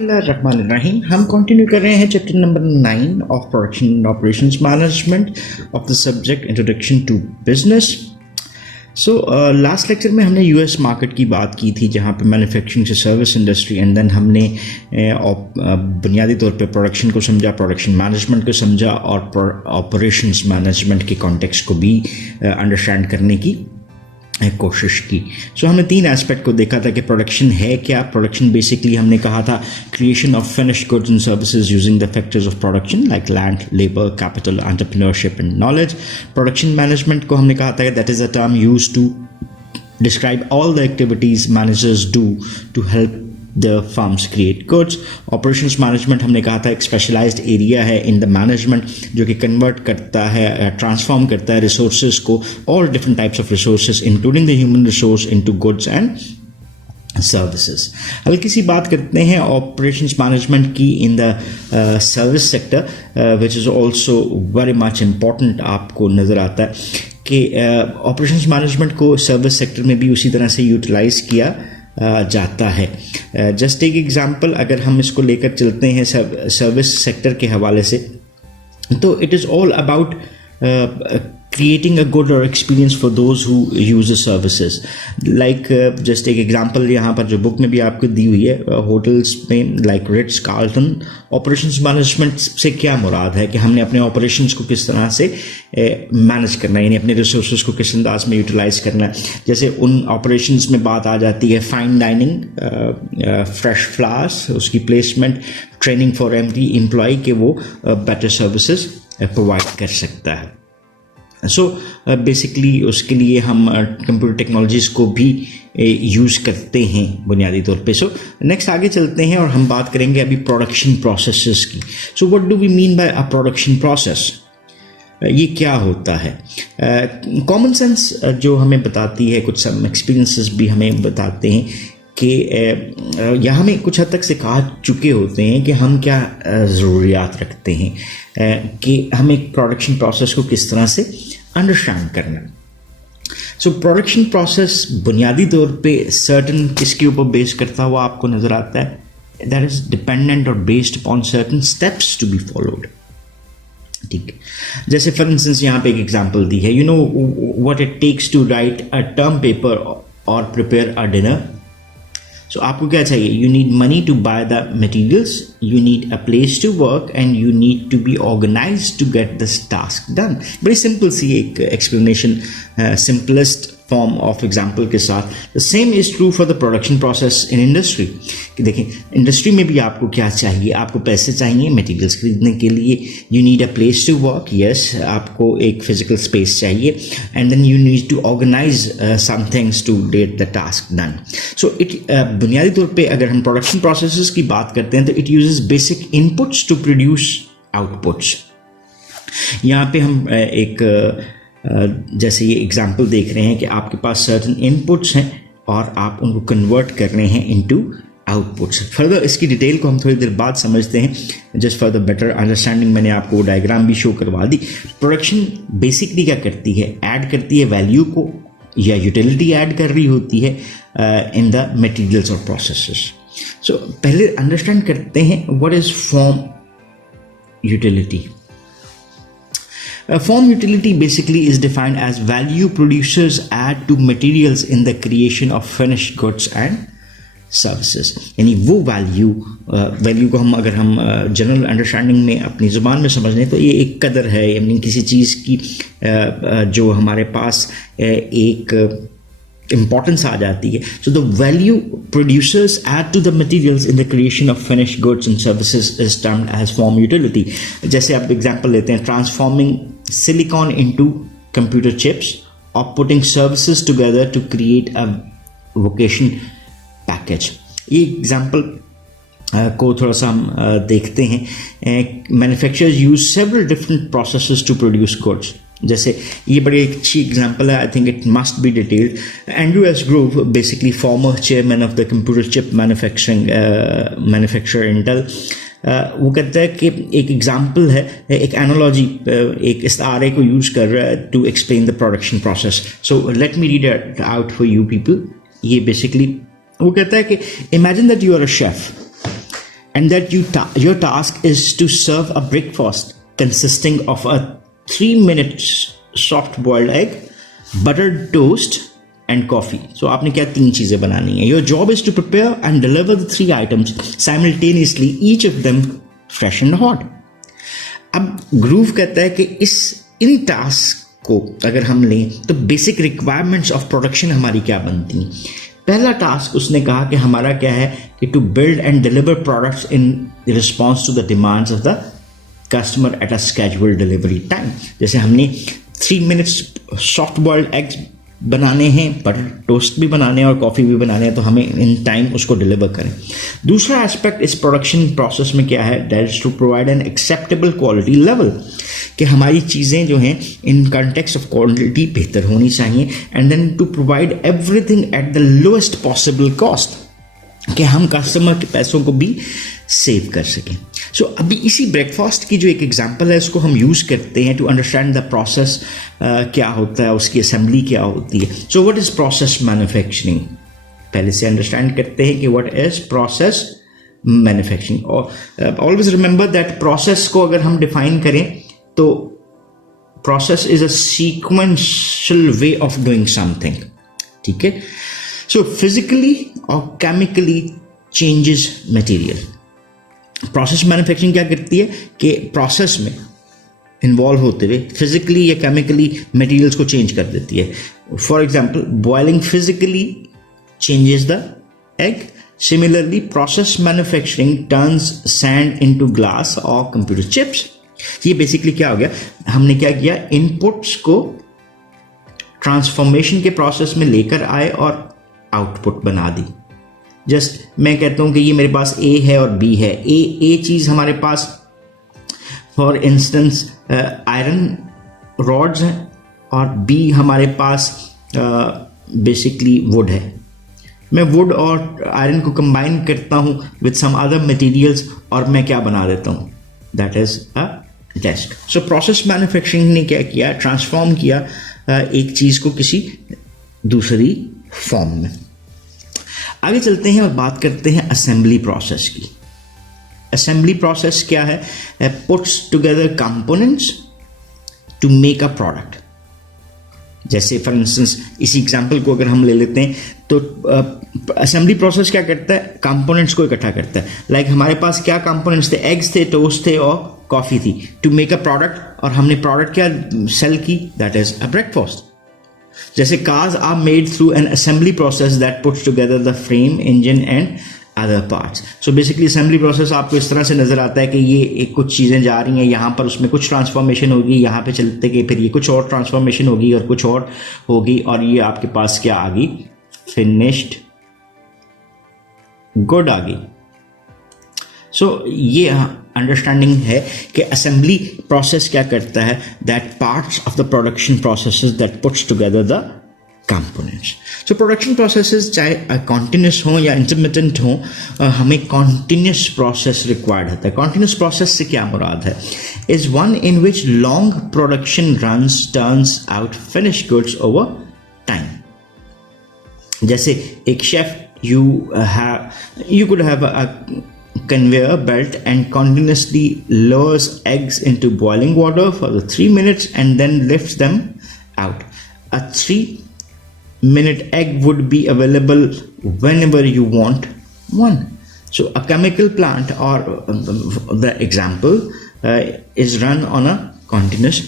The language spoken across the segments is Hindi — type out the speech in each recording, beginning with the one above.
Rahim. हम कंटिन्यू कर रहे हैं chapter number 9 of production and operations management of the subject introduction to business. So last lecture में हमने यूएस मार्केट की बात की थी जहाँ पे मैन्युफैक्चरिंग से सर्विस इंडस्ट्री एंड देन हमने बुनियादी तौर पे प्रोडक्शन को समझा, प्रोडक्शन मैनेजमेंट को समझा और ऑपरेशंस मैनेजमेंट के कॉन्टेक्स्ट को भी अंडरस्टैंड करने की कोशिश की. सो हमने 3 एस्पेक्ट को देखा था कि प्रोडक्शन है क्या. प्रोडक्शन बेसिकली हमने कहा था creation of finished goods and services using the factors of production like land, labour, capital, entrepreneurship and knowledge. Production management को हमने कहा था कि that is a term used to describe all the activities managers do to help the firms create goods. Operations management हमने कहा था एक specialized area है in the management जो कि convert करता है, transform करता है resources को, all different types of resources including the human resource into goods and services. हल्की सी बात करते हैं ऑपरेशंस मैनेजमेंट की in the service sector which is also very much important. आपको नज़र आता है कि ऑपरेशंस मैनेजमेंट को सर्विस सेक्टर में भी उसी तरह से यूटिलाइज किया जाता है. जस्ट एक एग्जांपल अगर हम इसको लेकर चलते हैं सर्विस सेक्टर के हवाले से, तो it is all about creating a good or experience for those who use the services. Like just एक example यहाँ पर जो बुक में भी आपको दी हुई है, होटल्स में like Ritz Carlton, operations management से क्या मुराद है कि हमने अपने ऑपरेशंस को किस तरह से मैनेज करना है, यानी अपने रिसोर्सेज को किस अंदाज में यूटिलाइज करना है. जैसे उन ऑपरेशंस में बात आ जाती है फाइन डाइनिंग, फ्रेश फ्लावर्स, उसकी प्लेसमेंट, ट्रेनिंग फॉर एम्प्लॉय के वो बेटर सर्विसेज प्रोवाइड कर सकता है. सो बेसिकली उसके लिए हम कंप्यूटर टेक्नोलॉजीज़ को भी यूज़ करते हैं बुनियादी तौर पे. सो नेक्स्ट आगे चलते हैं और हम बात करेंगे अभी प्रोडक्शन प्रोसेसेस की. So what do we mean by a production process, ये क्या होता है. कॉमन सेंस जो हमें बताती है, कुछ सम एक्सपीरियंसेस भी हमें बताते हैं कि या हमें कुछ हद तक सिखा चुके होते हैं कि हम क्या ज़रूरियात रखते हैं, कि हमें प्रोडक्शन प्रोसेस को किस तरह से अंडरस्टैंड करना. सो प्रोडक्शन प्रोसेस बुनियादी तौर पे सर्टन किसके ऊपर बेस करता हुआ आपको नज़र आता है, दैट इज़ डिपेंडेंट और based upon certain steps to be followed. ठीक, जैसे फॉर इंस्टेंस यहाँ पे एक एग्जांपल दी है, you know what it takes to write a term paper और प्रिपेयर अ डिनर. सो आपको क्या चाहिए, you need money to buy the materials, you need a place to work and you need to be organize to get this task done. बड़ी सिंपल सी एक explanation, simplest form of example के साथ. The same is true for the production process in industry. कि देखें इंडस्ट्री में भी आपको क्या चाहिए, आपको पैसे चाहिए मटेरियल्स खरीदने के लिए, you need a place to work, yes आपको एक फिजिकल स्पेस चाहिए, and then you need to organize some things to get the task done. So it बुनियादी तौर पे अगर हम प्रोडक्शन प्रोसेसेस की बात करते हैं तो it uses basic inputs to produce outputs. यहाँ पे हम एक जैसे ये एग्जाम्पल देख रहे हैं कि आपके पास सर्टन इनपुट्स हैं और आप उनको कन्वर्ट कर रहे हैं इनटू आउटपुट्स. फर्दर इसकी डिटेल को हम थोड़ी देर बाद समझते हैं, just for the better understanding. मैंने आपको वो डायग्राम भी शो करवा दी. प्रोडक्शन बेसिकली क्या करती है, ऐड करती है वैल्यू को या यूटिलिटी ऐड कर रही होती है इन द मटीरियल्स और प्रोसेसेस. सो पहले अंडरस्टैंड करते हैं what is form utility. Form utility basically is defined as value producers add to materials in the creation of finished goods and services. यानी वो वैल्यू को हम अगर हम जनरल अंडरस्टैंडिंग में अपनी ज़ुबान में समझ लें तो ये एक कदर है, यानी किसी चीज़ की जो हमारे पास एक importance आ जाती है. So the value producers add to the materials in the creation of finished goods and services is termed as form utility. जैसे आप एग्जांपल लेते हैं, transforming silicon into computer chips or putting services together to create a vocation package. ये एग्जांपल को थोड़ा सा हम देखते हैं. Manufacturers use several different processes to produce goods. जैसे ये बड़ी अच्छी एग्जांपल है, I think it must be detailed. Andrew S Grove, basically former chairman of the computer chip manufacturer Intel, वो कहता है कि एक एग्जांपल है, एक एनालॉजी, एक इस्तारे को यूज़ कर रहा है to explain the production process. So let me read it out for you people. ये बेसिकली वो कहता है कि imagine that you are a chef and that your task is to serve a breakfast consisting of a 3 minute soft boiled egg, buttered toast and coffee. So आपने क्या 3 चीज़ें बनानी है. Your job is to prepare and deliver the 3 items simultaneously, each of them fresh and hot. अब ग्रूव कहता है कि इन टास्क को अगर हम लें तो बेसिक रिक्वायरमेंट्स ऑफ प्रोडक्शन हमारी क्या बनती हैं. पहला टास्क उसने कहा कि हमारा क्या है कि to build and deliver products in response to the demands of the customer at a scheduled delivery time. जैसे हमने 3 मिनट्स सॉफ्ट बॉइल्ड एग्स बनाने हैं, बटर टोस्ट भी बनाने हैं और कॉफ़ी भी बनाने हैं, तो हमें इन टाइम उसको डिलीवर करें. दूसरा एस्पेक्ट इस प्रोडक्शन प्रोसेस में क्या है, that is to provide an acceptable quality level, कि हमारी चीज़ें जो हैं इन कॉन्टेक्स्ट ऑफ क्वालिटी बेहतर होनी चाहिए, and then to provide everything at the lowest possible cost, कि हम कस्टमर के पैसों को भी सेव कर सकें. सो अभी इसी ब्रेकफास्ट की जो एक एग्जांपल है इसको हम यूज़ करते हैं टू अंडरस्टैंड द प्रोसेस क्या होता है, उसकी असेंबली क्या होती है. So what is process manufacturing, पहले से अंडरस्टैंड करते हैं कि व्हाट इज़ प्रोसेस मैन्युफैक्चरिंग. और ऑलवेज रिमेंबर दैट प्रोसेस को अगर हम डिफाइन करें तो process is a sequential way of doing something. ठीक है. सो फिजिकली और chemically changes material. Process manufacturing क्या करती है कि प्रोसेस में इन्वॉल्व होते हुए फिजिकली या केमिकली मटेरियल्स को चेंज कर देती है. For example boiling physically changes the egg. Similarly process manufacturing turns sand into glass और कंप्यूटर चिप्स. ये बेसिकली क्या हो गया, हमने क्या किया, इनपुट्स को ट्रांसफॉर्मेशन के प्रोसेस में लेकर आए और आउटपुट बना दी. जस्ट मैं कहता हूं कि ये मेरे पास ए है और बी है. ए चीज़ हमारे पास फॉर इंस्टेंस आयरन रॉड्स हैं और बी हमारे पास बेसिकली वुड है. मैं वुड और आयरन को कंबाइन करता हूं विद सम अदर मटेरियल्स और मैं क्या बना देता हूं, that is a desk. So process manufacturing ने क्या किया, ट्रांसफॉर्म किया एक चीज़ को किसी दूसरी फॉर्म में. आगे चलते हैं और बात करते हैं असेंबली प्रोसेस की. असेंबली प्रोसेस क्या है, puts together components to make a product. जैसे फॉर इंस्टेंस इसी एग्जांपल को अगर हम ले लेते हैं तो असेंबली प्रोसेस क्या करता है, कंपोनेंट्स को इकट्ठा करता है. लाइक हमारे पास क्या कंपोनेंट्स थे, एग्स थे, टोस्ट थे और कॉफ़ी थी टू मेक अ प्रोडक्ट, और हमने प्रोडक्ट क्या सेल की, दैट इज अ ब्रेकफास्ट. जैसे cars are made through an assembly process that puts together the frame, engine and other parts. So basically assembly process आपको इस तरह से नज़र आता है कि ये एक कुछ चीज़ें जा रही हैं यहाँ पर, उसमें कुछ ट्रांसफॉर्मेशन होगी, यहाँ पे चलते कि फिर ये कुछ और ट्रांसफॉर्मेशन होगी और कुछ और होगी, और ये आपके पास क्या आ गई, फिनिश्ड गुड आ गई. सो ये अंडरस्टैंडिंग है कि असेंबली प्रोसेस क्या करता है, that parts of the production processes that puts together the components. So production processes चाहे कॉन्टिन्यूस हों या इंटरमिटेंट हों, हमें कॉन्टिन्यूस प्रोसेस रिक्वायर्ड होता है. कॉन्टिन्यूस प्रोसेस से क्या मुराद है, is one in which long production runs turns out finish goods over time. जैसे एक chef you could have a conveyor belt and continuously lowers eggs into boiling water for the 3 minutes and then lifts them out. A 3-minute egg would be available whenever you want one. So a chemical plant, or the example is run on a continuous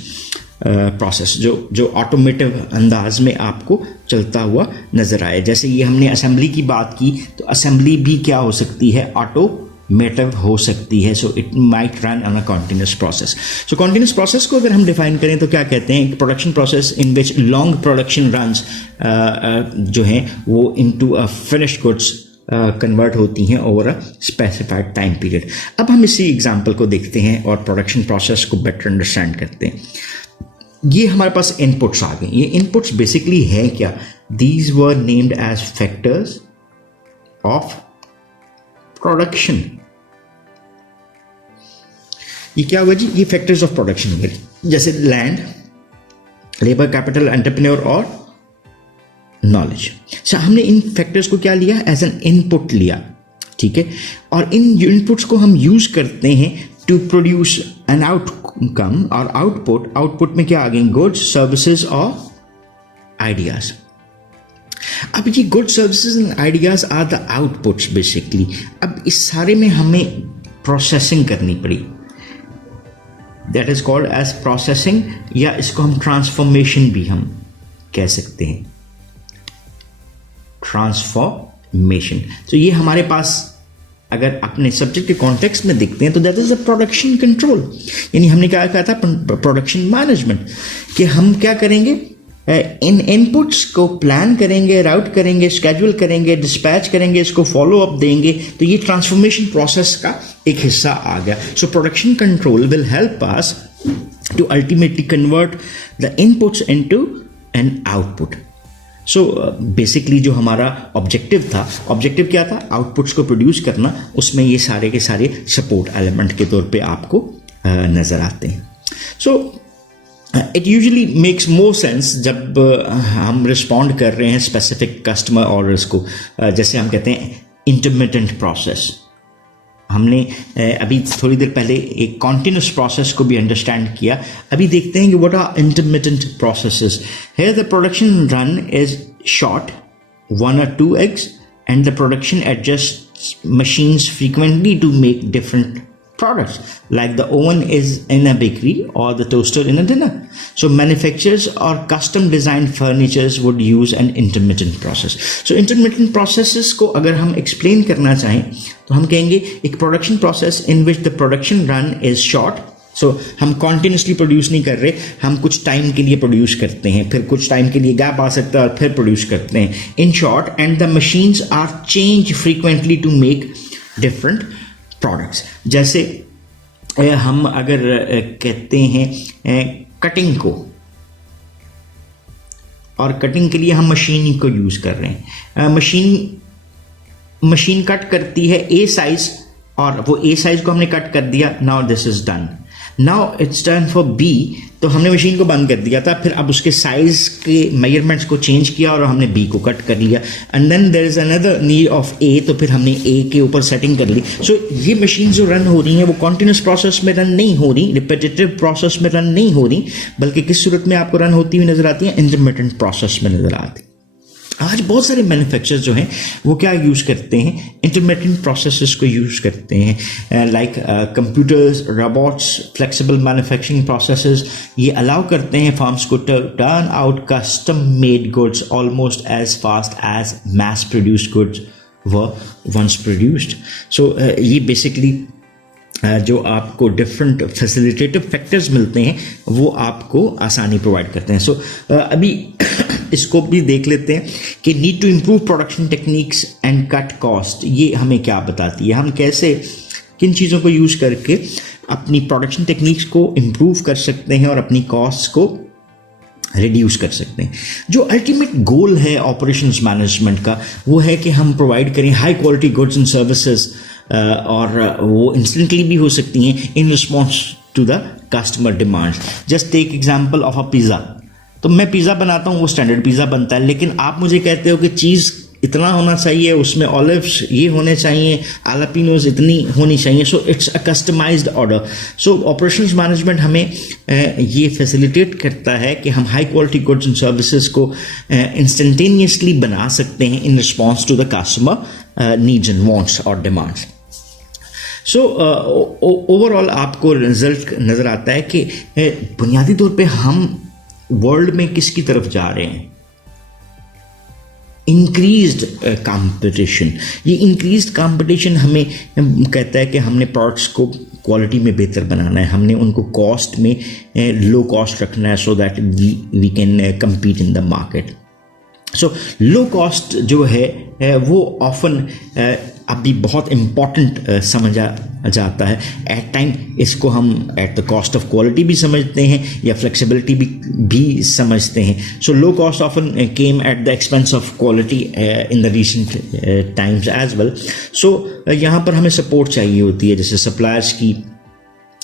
process जो ऑटोमेटिव अंदाज में आपको चलता हुआ नज़र आए. जैसे ये हमने असेंबली की बात की, तो असेंबली भी क्या हो सकती है, ऑटोमेटिव हो सकती है. So it might run on a continuous process. So continuous process को अगर हम डिफाइन करें तो क्या कहते हैं, प्रोडक्शन प्रोसेस इन विच लॉन्ग प्रोडक्शन रन्स जो हैं वो into a finished goods convert होती हैं over a specified time period. अब हम इसी एग्जाम्पल को देखते हैं और प्रोडक्शन प्रोसेस को बेटर अंडरस्टैंड करते हैं. ये हमारे पास इनपुट्स आ गए. ये इनपुट्स बेसिकली है क्या, these were named as factors of production. ये क्या हुआ जी, ये फैक्टर्स ऑफ प्रोडक्शन हुए, जैसे लैंड, लेबर, कैपिटल, एंटरप्रेन्योर और नॉलेज. हमने इन फैक्टर्स को क्या लिया, एज एन इनपुट लिया. ठीक है, और इन इनपुट्स को हम यूज करते हैं टू प्रोड्यूस एन आउटकम और आउटपुट में क्या आ गए, गुड्स, सर्विसेज और आइडियाज। अब ये good services and ideas are the outputs basically. अब इस सारे में हमें प्रोसेसिंग करनी पड़ी, that is called as processing, या इसको हम ट्रांसफॉर्मेशन भी हम कह सकते हैं, ट्रांसफॉर्मेशन। तो ये हमारे पास अगर अपने सब्जेक्ट के कॉन्टेक्स्ट में देखते हैं तो that is a production control, यानी हमने क्या कहा था, प्रोडक्शन मैनेजमेंट, कि हम क्या करेंगे, इन इनपुट्स को प्लान करेंगे, राउट करेंगे, स्केड्यूल करेंगे, डिस्पैच करेंगे, इसको फॉलो अप देंगे। तो ये ट्रांसफॉर्मेशन प्रोसेस का एक हिस्सा आ गया। So production control will help us to ultimately convert the inputs into an output. So basically जो हमारा ऑब्जेक्टिव था, ऑब्जेक्टिव क्या था, आउटपुट्स को प्रोड्यूस करना, उसमें ये सारे के सारे सपोर्ट एलिमेंट के तौर पे आपको नज़र आते हैं। So it usually makes more sense जब हम रिस्पॉन्ड कर रहे हैं स्पेसिफिक कस्टमर ऑर्डर्स को, जैसे हम कहते हैं इंटरमिटेंट प्रोसेस। हमने अभी थोड़ी देर पहले एक कॉन्टिन्यूस प्रोसेस को भी अंडरस्टैंड किया। अभी देखते हैं कि what are intermittent processes. Here the production run is short, 1 or 2 eggs, and the production adjusts machines frequently to make different products, like the oven is in a bakery or the toaster in a dinner. So manufacturers or custom designed furnitures would use an intermittent process. So intermittent processes को अगर हम explain करना चाहें तो हम कहेंगे एक production process in which the production run is short. So हम continuously produce नहीं कर रहे, हम कुछ time के लिए produce करते हैं, फिर कुछ time के लिए gap आ सकता है और फिर produce करते हैं, in short, and the machines are changed frequently to make different products. जैसे हम अगर कहते हैं कटिंग को, और कटिंग के लिए हम मशीन को यूज कर रहे हैं, मशीन कट करती है ए साइज, और वो ए साइज को हमने कट कर दिया, now this is done, now it's done for B. तो हमने मशीन को बंद कर दिया था, फिर अब उसके साइज के मेजरमेंट्स को चेंज किया और हमने बी को कट कर लिया, and then there is another need of a, तो फिर हमने ए के ऊपर सेटिंग कर ली। सो ये मशीन जो रन हो रही हैं वो कॉन्टिन्यूस प्रोसेस में रन नहीं हो रही, रिपीटेटिव प्रोसेस में रन नहीं हो रही, बल्कि किस सूरत में आपको रन होती हुई नजर आती है, इंटरमिटेंट प्रोसेस में नजर आती है। आज बहुत सारे मैन्युफैक्चरर्स जो हैं वो क्या यूज़ करते हैं, इंटरमिटेंट प्रोसेसेस को यूज़ करते हैं, like computers, robots, flexible manufacturing processes. ये अलाउ करते हैं फर्म्स को turn out custom made goods almost as fast as mass produced goods were once produced. So ये बेसिकली जो आपको डिफरेंट फैसिलिटेटिव फैक्टर्स मिलते हैं वो आपको आसानी प्रोवाइड करते हैं। सो अभी इसको भी देख लेते हैं कि need to improve production techniques and cut cost, ये हमें क्या बताती है, हम कैसे किन चीज़ों को यूज़ करके अपनी प्रोडक्शन टेक्निक्स को इम्प्रूव कर सकते हैं और अपनी कॉस्ट को रिड्यूस कर सकते हैं। जो अल्टीमेट गोल है ऑपरेशंस मैनेजमेंट का वो है कि हम प्रोवाइड करें high quality goods and services, और वो इंस्टेंटली भी हो सकती हैं in response to the customer demand. Just take example of a pizza. तो मैं पिज़्ज़ा बनाता हूँ, वो स्टैंडर्ड पिज़्ज़ा बनता है, लेकिन आप मुझे कहते हो कि चीज़ इतना होना चाहिए, उसमें ऑलिव्स ये होने चाहिए, आलापिनोज इतनी होनी चाहिए। So it's a customized order. So operations management हमें ये फैसिलिटेट करता है कि हम high quality goods and services को इंस्टेंटेनियसली बना सकते हैं in response to the customer needs and wants और डिमांड्स। सो ओवरऑल आपको रिजल्ट नज़र आता है कि बुनियादी तौर पे हम वर्ल्ड में किसकी तरफ जा रहे हैं, इंक्रीज्ड कंपटीशन। ये इंक्रीज्ड कंपटीशन हमें कहता है कि हमने प्रोडक्ट्स को क्वालिटी में बेहतर बनाना है, हमने उनको कॉस्ट में लो कॉस्ट रखना है, so that we can compete in the market. So low cost जो है वो ऑफन अभी बहुत इम्पॉर्टेंट समझा जाता है। एट टाइम इसको हम at the cost of quality भी समझते हैं या फ्लेक्सिबिलिटी भी समझते हैं। So low cost often came at the expense of quality in the recent times as well. So यहाँ पर हमें सपोर्ट चाहिए होती है, जैसे सप्लायर्स की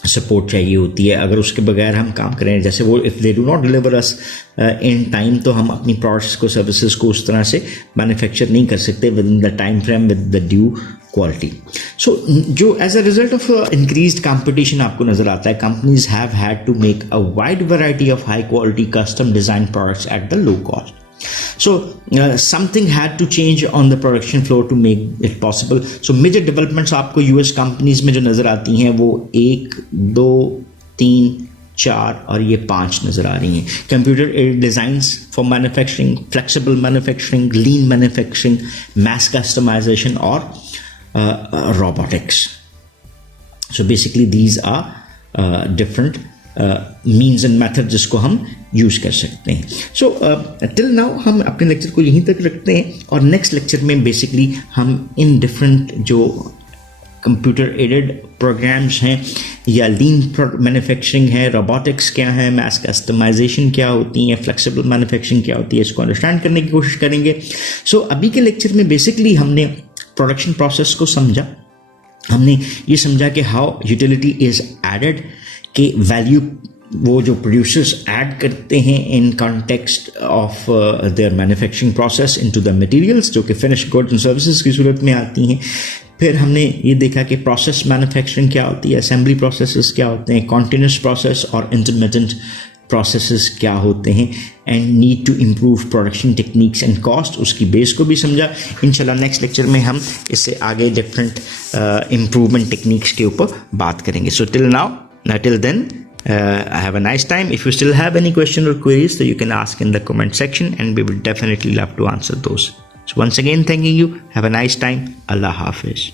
सपोर्ट चाहिए होती है। अगर उसके बगैर हम काम करें, जैसे वो if they do not deliver us in time, तो हम अपनी प्रोडक्ट्स को, सर्विसेज को उस तरह से मैन्युफैक्चर नहीं कर सकते within the time frame with the due quality. So जो as a result of increased competition आपको नजर आता है, companies have had to make a wide variety of high quality custom design products at the low cost. So something had to change on the production floor to make it possible. So major developments आपको US कंपनीज में जो नज़र आती हैं वो 1, 2, 3, 4 और ये 5 नज़र आ रही हैं। Computer aided designs for manufacturing, flexible manufacturing, lean manufacturing, mass customisation और robotics. So basically these are different means and method जिसको हम यूज़ कर सकते हैं। सो टिल नाउ हम अपने लेक्चर को यहीं तक रखते हैं और नेक्स्ट लेक्चर में बेसिकली हम इन डिफरेंट जो कंप्यूटर एडेड प्रोग्राम्स हैं या लीन मैन्युफैक्चरिंग है, रोबोटिक्स क्या है, मैस कस्टमाइजेशन क्या होती है, फ्लेक्सिबल मैन्युफैक्चरिंग क्या होती है, इसको अंडरस्टैंड करने की कोशिश करेंगे। सो अभी के लेक्चर में बेसिकली हमने प्रोडक्शन प्रोसेस को समझा, हमने ये समझा कि हाउ यूटिलिटी इज़ एडेड, कि वैल्यू वो जो प्रोड्यूसर्स ऐड करते हैं in context of their manufacturing process into the materials, जो कि फिनिश गुड्स एंड सर्विसेज की सूरत में आती हैं। फिर हमने ये देखा कि प्रोसेस मैन्युफैक्चरिंग क्या होती है, असेंबली प्रोसेसेस क्या होते हैं, कॉन्टिन्यूस प्रोसेस और इंटरमिटेंट प्रोसेसेस क्या होते हैं, and need to improve production techniques and cost, उसकी बेस को भी समझा। इंशाल्लाह नेक्स्ट लेक्चर में हम इससे आगे डिफरेंट इम्प्रूवमेंट टेक्निक्स के ऊपर बात करेंगे। So till now, till then, have a nice time. If you still have any questions or queries, so you can ask in the comment section and we will definitely love to answer those. So once again, thanking you. Have a nice time. Allah Hafiz.